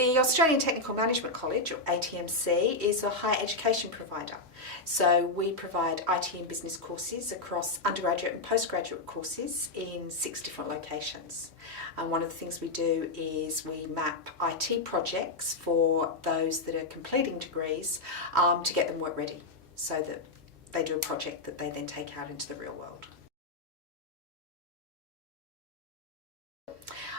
The Australian Technical Management College, or ATMC, is a higher education provider. So we provide IT and business courses across undergraduate and postgraduate courses in 6 different locations. And one of the things we do is we map IT projects for those that are completing degrees to get them work ready, so that they do a project that they then take out into the real world.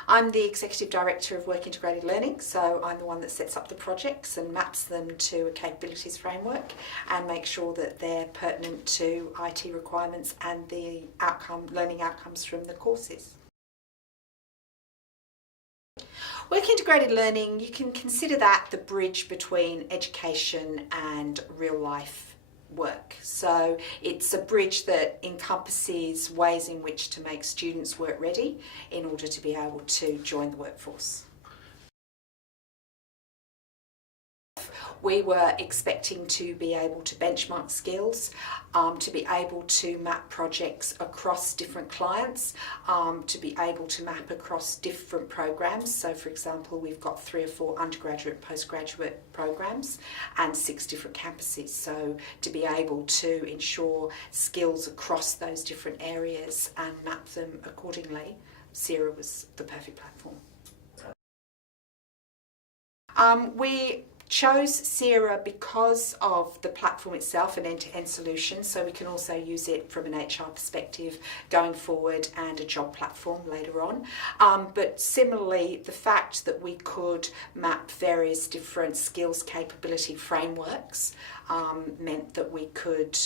I'm the Executive Director of Work Integrated Learning, so I'm the one that sets up the projects and maps them to a capabilities framework and makes sure that they're pertinent to IT requirements and the learning outcomes from the courses. Work integrated learning, you can consider that the bridge between education and real life work. So it's a bridge that encompasses ways in which to make students work ready in order to be able to join the workforce. We were expecting to be able to benchmark skills, to be able to map projects across different clients, to be able to map across different programs. So for example, we've got 3 or 4 undergraduate and postgraduate programs and 6 different campuses. So to be able to ensure skills across those different areas and map them accordingly, Seera was the perfect platform. We chose Seera because of the platform itself, an end-to-end solution, so we can also use it from an HR perspective going forward and a job platform later on. But similarly, the fact that we could map various different skills capability frameworks meant that we could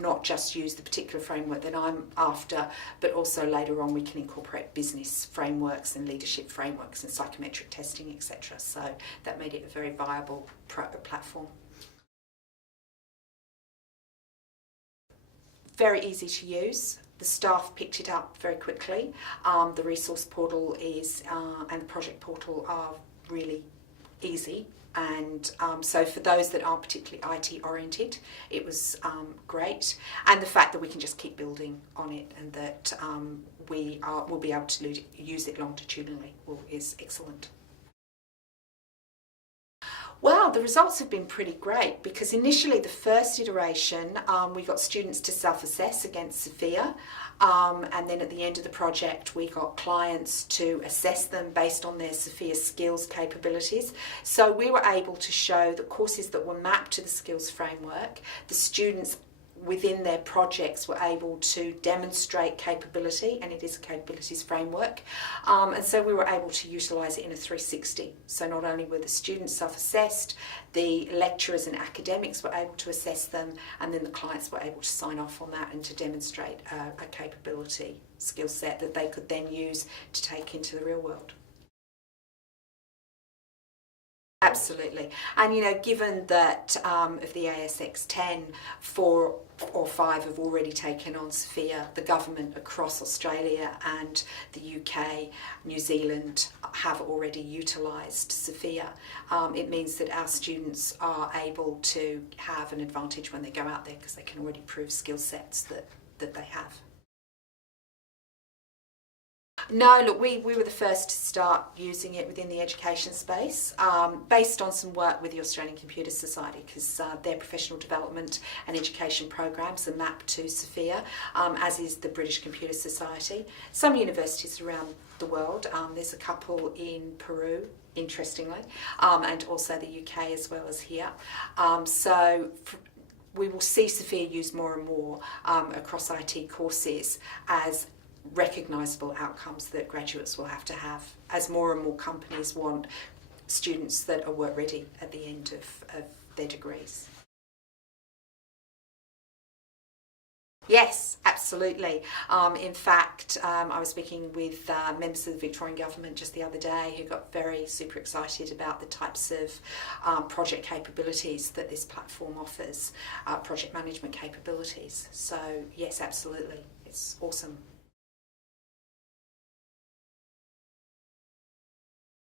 not just use the particular framework that I'm after, but also later on we can incorporate business frameworks and leadership frameworks and psychometric testing, etc. So that made it a very viable platform. Very easy to use. The staff picked it up very quickly. The resource portal and the project portal are really easy. And so for those that aren't particularly IT oriented, it was great. And the fact that we can just keep building on it and that we'll be able to use it longitudinally is excellent. Well, the results have been pretty great because initially the first iteration we got students to self-assess against Sophia, and then at the end of the project we got clients to assess them based on their Sophia skills capabilities. So we were able to show the courses that were mapped to the skills framework, the students within their projects were able to demonstrate capability, and it is a capabilities framework, and so we were able to utilise it in a 360. So not only were the students self-assessed, the lecturers and academics were able to assess them, and then the clients were able to sign off on that and to demonstrate a capability skill set that they could then use to take into the real world. Absolutely. And given that of the ASX 10, 4 or 5 have already taken on Sophia, the government across Australia and the UK, New Zealand have already utilised Sophia. It means that our students are able to have an advantage when they go out there because they can already prove skill sets that they have. No, look, we were the first to start using it within the education space, based on some work with the Australian Computer Society, because their professional development and education programs are mapped to Sophia, as is the British Computer Society. Some universities around the world, there's a couple in Peru, interestingly, and also the UK as well as here. So we will see Sophia used more and more across IT courses as recognisable outcomes that graduates will have to have, as more and more companies want students that are work ready at the end of their degrees. Yes, absolutely. In fact, I was speaking with members of the Victorian Government just the other day who got very super excited about the types of project capabilities that this platform offers, project management capabilities. So yes, absolutely, it's awesome.